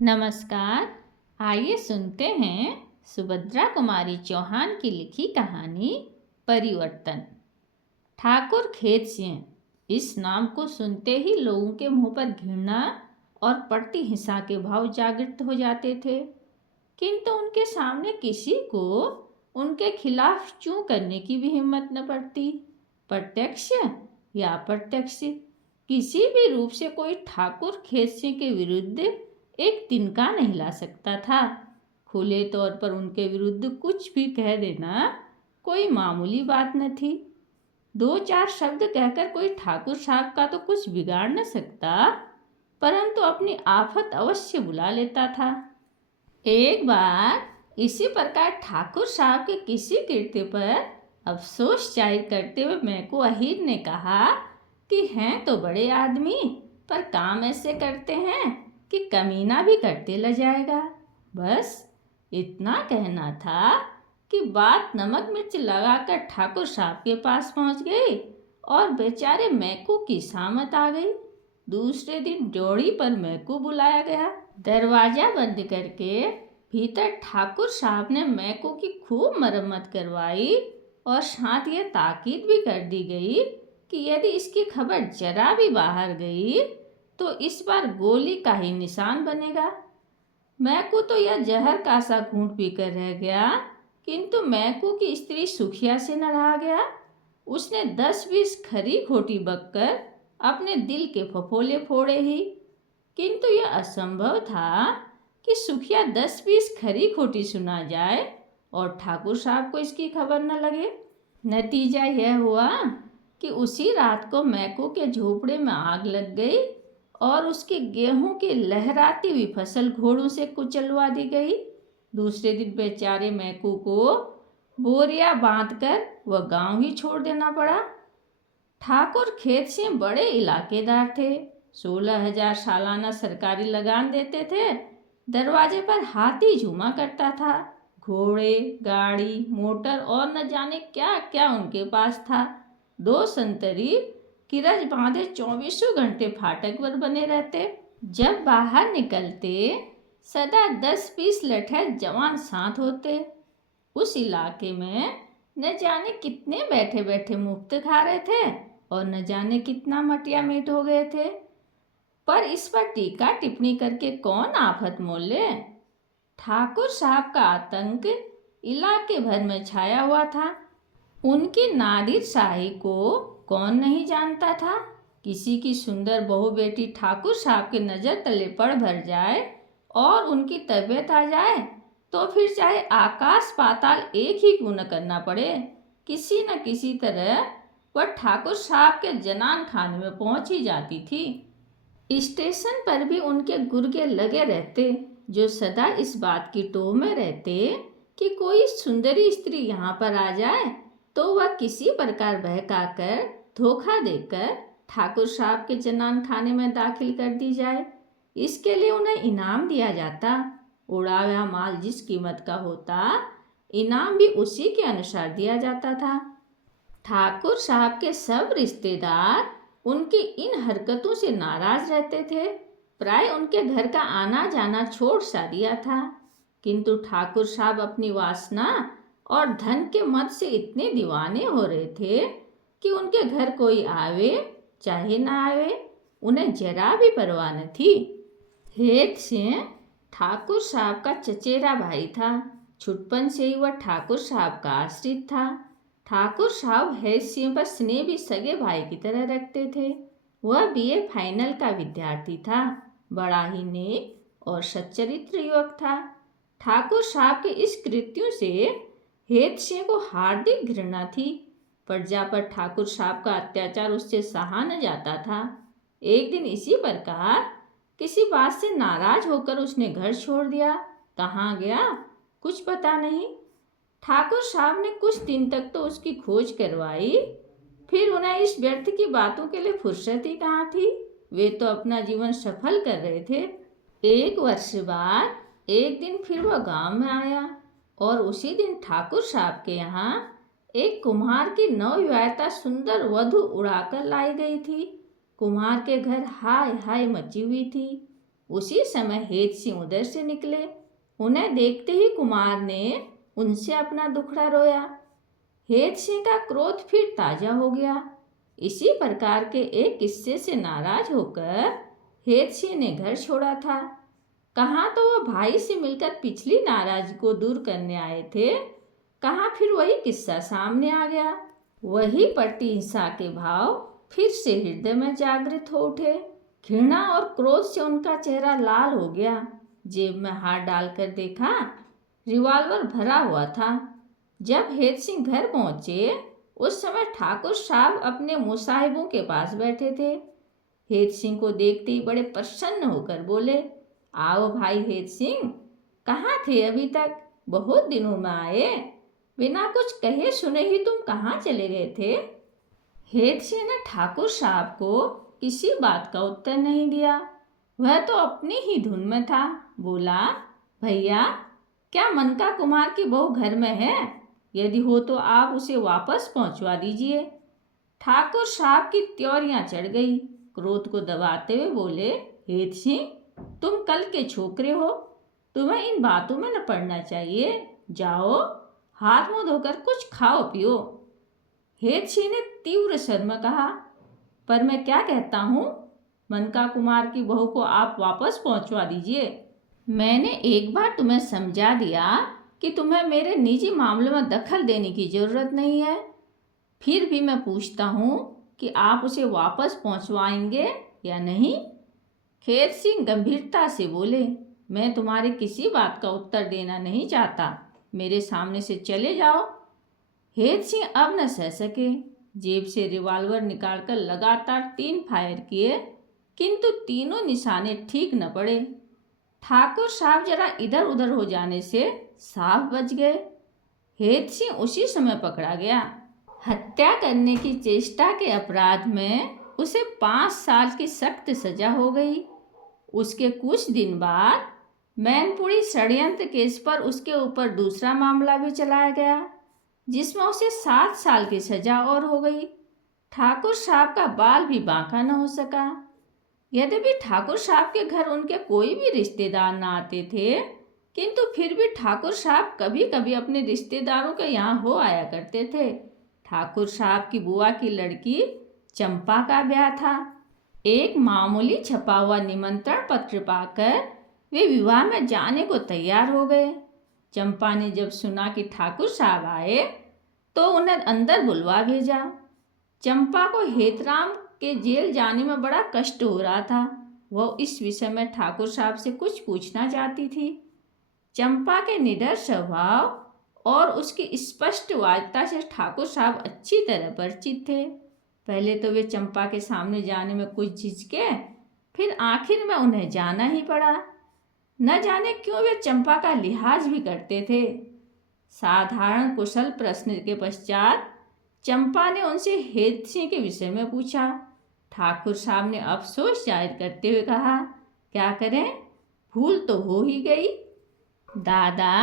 नमस्कार। आइए सुनते हैं सुभद्रा कुमारी चौहान की लिखी कहानी परिवर्तन। ठाकुर खेत सिंह इस नाम को सुनते ही लोगों के मुंह पर घृणा और पड़ती हिंसा के भाव जागृत हो जाते थे, किंतु उनके सामने किसी को उनके खिलाफ चूं करने की भी हिम्मत न पड़ती। प्रत्यक्ष या अप्रत्यक्ष किसी भी रूप से कोई ठाकुर खेत सिंह के विरुद्ध एक तिनका नहीं ला सकता था। खुले तौर पर उनके विरुद्ध कुछ भी कह देना कोई मामूली बात न थी। दो चार शब्द कहकर कोई ठाकुर साहब का तो कुछ बिगाड़ न सकता, परंतु अपनी आफत अवश्य बुला लेता था। एक बार इसी प्रकार ठाकुर साहब के किसी कृत्य पर अफसोस जाहिर करते हुए मैको अहीर ने कहा कि हैं तो बड़े आदमी, पर काम ऐसे करते हैं कि कमीना भी करते ल जाएगा। बस इतना कहना था कि बात नमक मिर्च लगाकर ठाकुर साहब के पास पहुंच गई और बेचारे मैको की सामत आ गई। दूसरे दिन ड्योढ़ी पर मैको बुलाया गया। दरवाजा बंद करके भीतर ठाकुर साहब ने मैको की खूब मरम्मत करवाई और साथ ये ताकीद भी कर दी गई कि यदि इसकी खबर जरा भी बाहर गई तो इस बार गोली का ही निशान बनेगा। मैको तो यह जहर का सा घूंट पीकर रह गया, किंतु मैको की स्त्री सुखिया से न रहा गया। उसने 10-20 खरी खोटी बककर अपने दिल के फफोले फोड़े ही, किंतु यह असंभव था कि सुखिया 10-20 खरी खोटी सुना जाए और ठाकुर साहब को इसकी खबर न लगे। नतीजा यह हुआ कि उसी रात को मैको के झोपड़े में आग लग गई और उसके गेहूं की लहराती हुई फसल घोड़ों से कुचलवा दी गई। दूसरे दिन बेचारे मैको को बोरिया बांधकर वह गांव ही छोड़ देना पड़ा। ठाकुर खेत से बड़े इलाकेदार थे। 16,000 सालाना सरकारी लगान देते थे। दरवाजे पर हाथी झूमा करता था। घोड़े, गाड़ी, मोटर और न जाने क्या क्या उनके पास था। 2 संतरी किरज बांधे 24 घंटे फाटक पर बने रहते। जब बाहर निकलते सदा 10-20 लठैत जवान साथ होते। उस इलाके में न जाने कितने बैठे बैठे मुफ्त खा रहे थे और न जाने कितना मटिया मीट हो गए थे, पर इस पर टीका टिप्पणी करके कौन आफत मोल ले। ठाकुर साहब का आतंक इलाके भर में छाया हुआ था। उनकी नादिर शाही को कौन नहीं जानता था। किसी की सुंदर बहू बेटी ठाकुर साहब के नज़र तले पड़ भर जाए और उनकी तबीयत आ जाए तो फिर चाहे आकाश पाताल एक ही क्यों न करना पड़े, किसी न किसी तरह वह ठाकुर साहब के जनान खाने में पहुंच ही जाती थी। स्टेशन पर भी उनके गुर्गे लगे रहते, जो सदा इस बात की टोह में रहते कि कोई सुंदरी स्त्री यहाँ पर आ जाए तो वह किसी प्रकार बहकाकर धोखा देकर ठाकुर साहब के जनान खाने में दाखिल कर दी जाए। इसके लिए उन्हें इनाम दिया जाता। उड़ा हुआ माल जिस कीमत का होता, इनाम भी उसी के अनुसार दिया जाता था। ठाकुर साहब के सब रिश्तेदार उनकी इन हरकतों से नाराज रहते थे। प्राय उनके घर का आना जाना छोड़ सा दिया था, किंतु ठाकुर साहब अपनी वासना और धन के मद से इतने दीवाने हो रहे थे कि उनके घर कोई आवे चाहे ना आवे, उन्हें जरा भी परवाह न थी। हेत सिंह ठाकुर साहब का चचेरा भाई था। छुटपन से ही वह ठाकुर साहब का आश्रित था। ठाकुर साहब हेत सिंह पर स्नेह भी सगे भाई की तरह रखते थे। वह बीए फाइनल का विद्यार्थी था। बड़ा ही नेक और सच्चरित्र युवक था। ठाकुर साहब के इस कृत्यों से हेत सिंह को हार्दिक घृणा थी। प्रजा पर ठाकुर साहब का अत्याचार उससे सहा न जाता था। एक दिन इसी प्रकार किसी बात से नाराज होकर उसने घर छोड़ दिया। कहाँ गया कुछ पता नहीं। ठाकुर साहब ने कुछ दिन तक तो उसकी खोज करवाई, फिर उन्हें इस व्यर्थ की बातों के लिए फुर्सत ही कहाँ थी। वे तो अपना जीवन सफल कर रहे थे। 1 वर्ष बाद एक दिन फिर वह गांव में आया और उसी दिन ठाकुर साहब के यहाँ एक कुम्हार की नवविवाहिता सुंदर वधू उड़ाकर लाई गई थी। कुम्हार के घर हाय हाय मची हुई थी। उसी समय हेत सिंह उधर से निकले। उन्हें देखते ही कुमार ने उनसे अपना दुखड़ा रोया। हेत सिंह का क्रोध फिर ताजा हो गया। इसी प्रकार के एक किस्से से नाराज होकर हेत सिंह ने घर छोड़ा था। कहाँ तो वो भाई से मिलकर पिछली नाराजगी को दूर करने आए थे, कहाँ फिर वही किस्सा सामने आ गया। वही प्रतिहिंसा के भाव फिर से हृदय में जागृत हो उठे। घृणा और क्रोध से उनका चेहरा लाल हो गया। जेब में हाथ डालकर देखा, रिवॉल्वर भरा हुआ था। जब हेत सिंह घर पहुंचे उस समय ठाकुर साहब अपने मुसाहिबों के पास बैठे थे। हेत सिंह को देखते ही बड़े प्रसन्न होकर बोले, आओ भाई हेत सिंह, कहाँ थे अभी तक? बहुत दिनों में आए, बिना कुछ कहे सुने ही तुम कहाँ चले गए थे? हेत सिंह ने ठाकुर साहब को किसी बात का उत्तर नहीं दिया। वह तो अपनी ही धुन में था। बोला, भैया, क्या मनका कुमार की बहू घर में है? यदि हो तो आप उसे वापस पहुंचवा दीजिए। ठाकुर साहब की त्योरियां चढ़ गई। क्रोध को दबाते हुए बोले, हेत सिंह, तुम कल के छोकरे हो, तुम्हें इन बातों में न पड़ना चाहिए। जाओ, हाथ मुंह धोकर कुछ खाओ पियो। हेत सिंह ने तीव्र स्वर में कहा, पर मैं क्या कहता हूँ? मनका कुमार की बहू को आप वापस पहुंचवा दीजिए। मैंने एक बार तुम्हें समझा दिया कि तुम्हें मेरे निजी मामलों में दखल देने की जरूरत नहीं है। फिर भी मैं पूछता हूँ कि आप उसे वापस पहुंचवाएंगे या नहीं? हेत सिंह गंभीरता से बोले, मैं तुम्हारे किसी बात का उत्तर देना नहीं चाहता, मेरे सामने से चले जाओ। हेत सिंह अब न सह सके। जेब से रिवॉल्वर निकालकर लगातार 3 फायर किए, किंतु तीनों निशाने ठीक न पड़े। ठाकुर साहब जरा इधर उधर हो जाने से साफ बच गए। हेत सिंह उसी समय पकड़ा गया। हत्या करने की चेष्टा के अपराध में उसे 5 साल की सख्त सजा हो गई। उसके कुछ दिन बाद मैनपुरी षड्यंत्र केस पर उसके ऊपर दूसरा मामला भी चलाया गया, जिसमें उसे 7 साल की सजा और हो गई। ठाकुर साहब का बाल भी बांका न हो सका। यद्यपि ठाकुर साहब के घर उनके कोई भी रिश्तेदार न आते थे, किंतु फिर भी ठाकुर साहब कभी कभी अपने रिश्तेदारों के यहाँ हो आया करते थे। ठाकुर साहब की बुआ की लड़की चंपा का ब्याह था। एक मामूली छपा हुआ निमंत्रण पत्र पाकर वे विवाह में जाने को तैयार हो गए। चंपा ने जब सुना कि ठाकुर साहब आए तो उन्हें अंदर बुलवा भेजा। चंपा को हेतराम के जेल जाने में बड़ा कष्ट हो रहा था। वह इस विषय में ठाकुर साहब से कुछ पूछना चाहती थी। चंपा के निडर स्वभाव और उसकी स्पष्ट वाचा से ठाकुर साहब अच्छी तरह परिचित थे। पहले तो वे चंपा के सामने जाने में कुछ झिझके, फिर आखिर में उन्हें जाना ही पड़ा। न जाने क्यों वे चंपा का लिहाज भी करते थे। साधारण कुशल प्रश्न के पश्चात चंपा ने उनसे हेत सिंह के विषय में पूछा। ठाकुर साहब ने अफसोस जाहिर करते हुए कहा, क्या करें, भूल तो हो ही गई। दादा,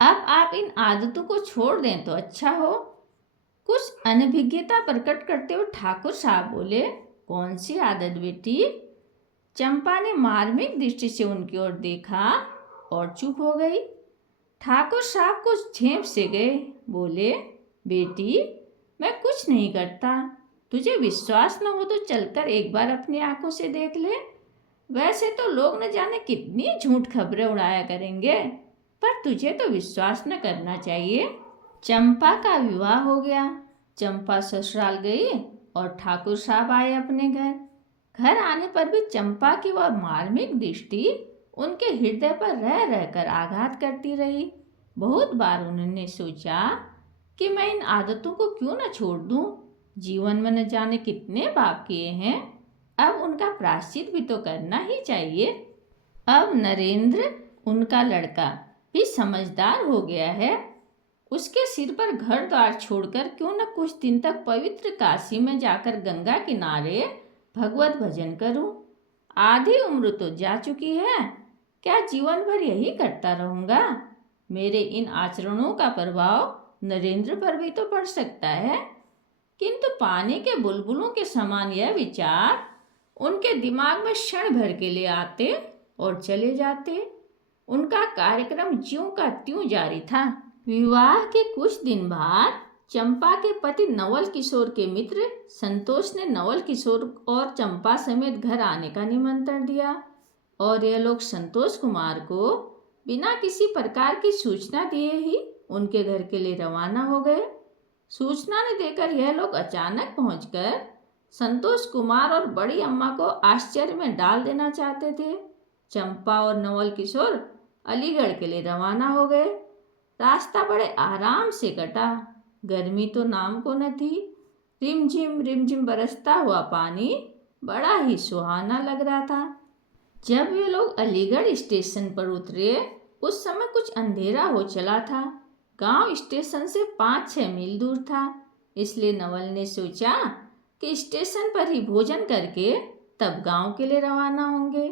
अब आप इन आदतों को छोड़ दें तो अच्छा हो। कुछ अनभिज्ञता प्रकट करते हुए ठाकुर साहब बोले, कौन सी आदत बेटी? चंपा ने मार्मिक दृष्टि से उनकी ओर देखा और चुप हो गई। ठाकुर साहब कुछ झेंप से गए। बोले, बेटी, मैं कुछ नहीं करता। तुझे विश्वास न हो तो चलकर एक बार अपनी आंखों से देख ले। वैसे तो लोग न जाने कितनी झूठ खबरें उड़ाया करेंगे, पर तुझे तो विश्वास न करना चाहिए। चंपा का विवाह हो गया। चंपा ससुराल गई और ठाकुर साहब आए अपने घर। घर आने पर भी चंपा की वह मार्मिक दृष्टि उनके हृदय पर रह रहकर आघात करती रही। बहुत बार उन्होंने सोचा कि मैं इन आदतों को क्यों न छोड़ दूं। जीवन में न जाने कितने पाप किए हैं, अब उनका प्रायश्चित भी तो करना ही चाहिए। अब नरेंद्र, उनका लड़का, भी समझदार हो गया है। उसके सिर पर घर द्वार छोड़कर क्यों न कुछ दिन तक पवित्र काशी में जाकर गंगा किनारे भगवत भजन करूं। आधी उम्र तो जा चुकी है, क्या जीवन भर यही करता रहूंगा? मेरे इन आचरणों का प्रभाव नरेंद्र पर भी तो पड़ सकता है। किंतु पानी के बुलबुलों के समान यह विचार उनके दिमाग में क्षण भर के लिए आते और चले जाते। उनका कार्यक्रम ज्यों का त्यों जारी था। विवाह के कुछ दिन बाद चंपा के पति नवल किशोर के मित्र संतोष ने नवल किशोर और चंपा समेत घर आने का निमंत्रण दिया और यह लोग संतोष कुमार को बिना किसी प्रकार की सूचना दिए ही उनके घर के लिए रवाना हो गए। सूचना न देकर यह लोग अचानक पहुंचकर संतोष कुमार और बड़ी अम्मा को आश्चर्य में डाल देना चाहते थे। चंपा और नवल किशोर अलीगढ़ के लिए रवाना हो गए। रास्ता बड़े आराम से कटा। गर्मी तो नाम को न थी। रिमझिम बरसता हुआ पानी बड़ा ही सुहाना लग रहा था। जब वे लोग अलीगढ़ स्टेशन पर उतरे उस समय कुछ अंधेरा हो चला था। गांव स्टेशन से 5-6 मील दूर था, इसलिए नवल ने सोचा कि स्टेशन पर ही भोजन करके तब गांव के लिए रवाना होंगे।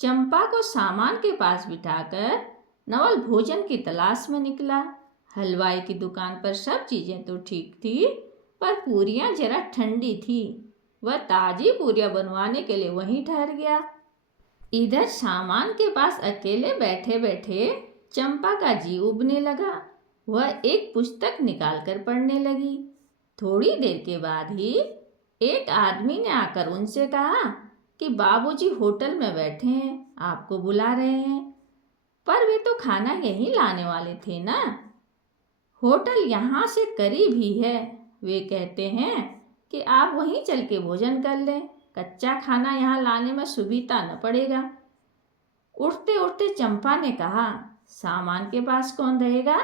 चंपा को सामान के पास बिठाकर नवल भोजन की तलाश में निकला। हलवाई की दुकान पर सब चीज़ें तो ठीक थी, पर पूरियां जरा ठंडी थी। वह ताज़ी पूरियां बनवाने के लिए वहीं ठहर गया। इधर सामान के पास अकेले बैठे बैठे चंपा का जी उबने लगा। वह एक पुस्तक निकालकर पढ़ने लगी। थोड़ी देर के बाद ही एक आदमी ने आकर उनसे कहा कि बाबूजी होटल में बैठे हैं, आपको बुला रहे हैं। पर वे तो खाना यहीं लाने वाले थे ना। होटल यहाँ से करीब ही है। वे कहते हैं कि आप वहीं चल के भोजन कर लें, कच्चा खाना यहाँ लाने में सुविधा न पड़ेगा। उठते उठते चंपा ने कहा, सामान के पास कौन रहेगा?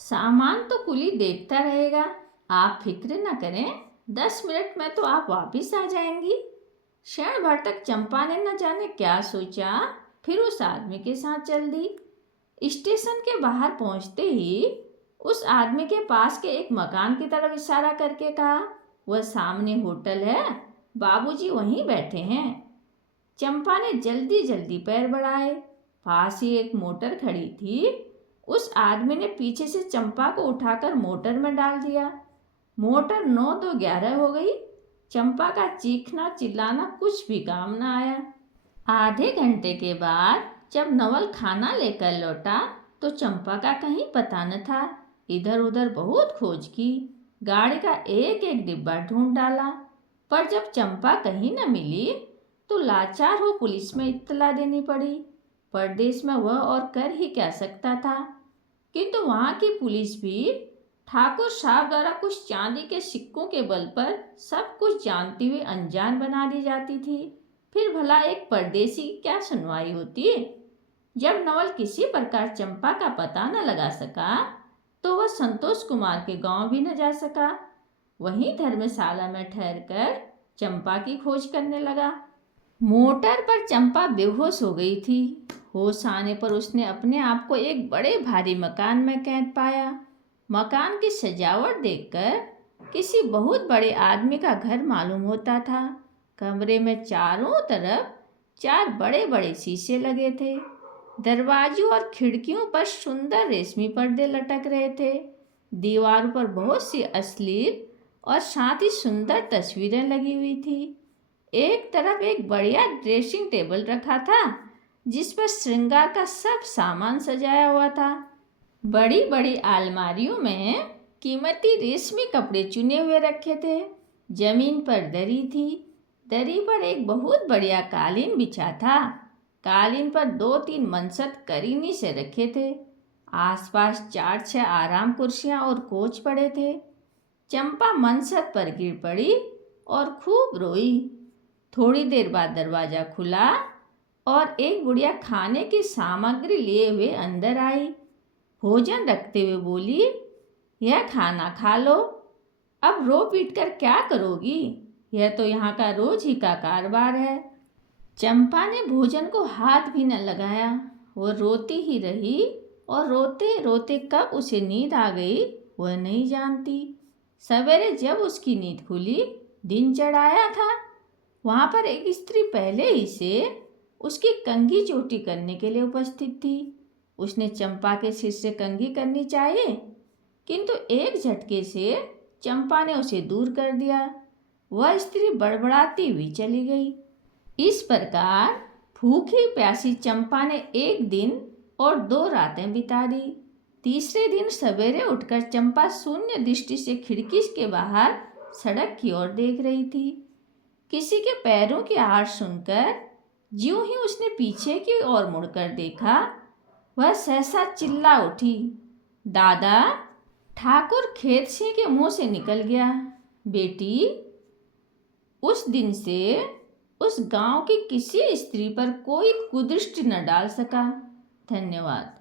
सामान तो कुली देखता रहेगा, आप फिक्र न करें, 10 मिनट में तो आप वापिस आ जाएंगी। क्षण भर तक चंपा ने न जाने क्या सोचा, फिर उस आदमी के साथ चल दी। स्टेशन के बाहर पहुंचते ही उस आदमी के पास के एक मकान की तरफ इशारा करके कहा, वह सामने होटल है, बाबूजी वहीं बैठे हैं। चंपा ने जल्दी जल्दी पैर बढ़ाए। पास ही एक मोटर खड़ी थी। उस आदमी ने पीछे से चंपा को उठाकर मोटर में डाल दिया। मोटर 9-2-11 हो गई। चंपा का चीखना चिल्लाना कुछ भी काम न आया। आधे घंटे के बाद जब नवल खाना लेकर लौटा तो चंपा का कहीं पता न था। इधर उधर बहुत खोज की, गाड़ी का एक एक डिब्बा ढूंढ डाला, पर जब चंपा कहीं न मिली तो लाचार हो पुलिस में इत्तला देनी पड़ी। परदेश में वह और कर ही क्या सकता था। किंतु वहाँ की पुलिस भी ठाकुर साहब द्वारा कुछ चांदी के सिक्कों के बल पर सब कुछ जानती हुई अनजान बना दी जाती थी। फिर भला एक परदेसी की क्या सुनवाई होती। जब नवल किसी प्रकार चंपा का पता न लगा सका तो वह संतोष कुमार के गांव भी न जा सका। वहीं धर्मशाला में ठहरकर चंपा की खोज करने लगा। मोटर पर चंपा बेहोश हो गई थी। होश आने पर उसने अपने आप को एक बड़े भारी मकान में कैद पाया। मकान की सजावट देखकर किसी बहुत बड़े आदमी का घर मालूम होता था। कमरे में चारों तरफ 4 बड़े बड़े शीशे लगे थे। दरवाजों और खिड़कियों पर सुंदर रेशमी पर्दे लटक रहे थे। दीवारों पर बहुत सी अश्लील और साथ ही सुंदर तस्वीरें लगी हुई थी। एक तरफ एक बढ़िया ड्रेसिंग टेबल रखा था जिस पर श्रृंगार का सब सामान सजाया हुआ था। बड़ी बड़ी अलमारियों में कीमती रेशमी कपड़े चुने हुए रखे थे। जमीन पर दरी थी। दरी पर एक बहुत बढ़िया कालीन बिछा था। कालीन पर 2-3 मनसत करीनी से रखे थे। आसपास 4-6 आराम कुर्सियां और कोच पड़े थे। चंपा मनसत पर गिर पड़ी और खूब रोई। थोड़ी देर बाद दरवाज़ा खुला और एक बुढ़िया खाने की सामग्री लिए हुए अंदर आई। भोजन रखते हुए बोली, यह खाना खा लो, अब रो पीट कर क्या करोगी, यह तो यहाँ का रोज ही का कारोबार है। चंपा ने भोजन को हाथ भी न लगाया। वह रोती ही रही और रोते रोते कब उसे नींद आ गई वह नहीं जानती। सवेरे जब उसकी नींद खुली, दिन चढ़ाया था। वहाँ पर एक स्त्री पहले ही से उसकी कंघी चोटी करने के लिए उपस्थित थी। उसने चंपा के सिर से कंघी करनी चाहिए, किंतु एक झटके से चंपा ने उसे दूर कर दिया। वह स्त्री बड़बड़ाती हुई चली गई। इस प्रकार भूखी प्यासी चंपा ने 1 दिन और 2 रातें बिता दी। तीसरे दिन सवेरे उठकर चंपा शून्य दृष्टि से खिड़की के बाहर सड़क की ओर देख रही थी। किसी के पैरों की आवाज सुनकर ज्यों ही उसने पीछे की ओर मुड़कर देखा, वह सहसा चिल्ला उठी, दादा! ठाकुर खेत सिंह के मुंह से निकल गया। बेटी, उस दिन से उस गांव की किसी स्त्री पर कोई कुदृष्टि न डाल सका। धन्यवाद।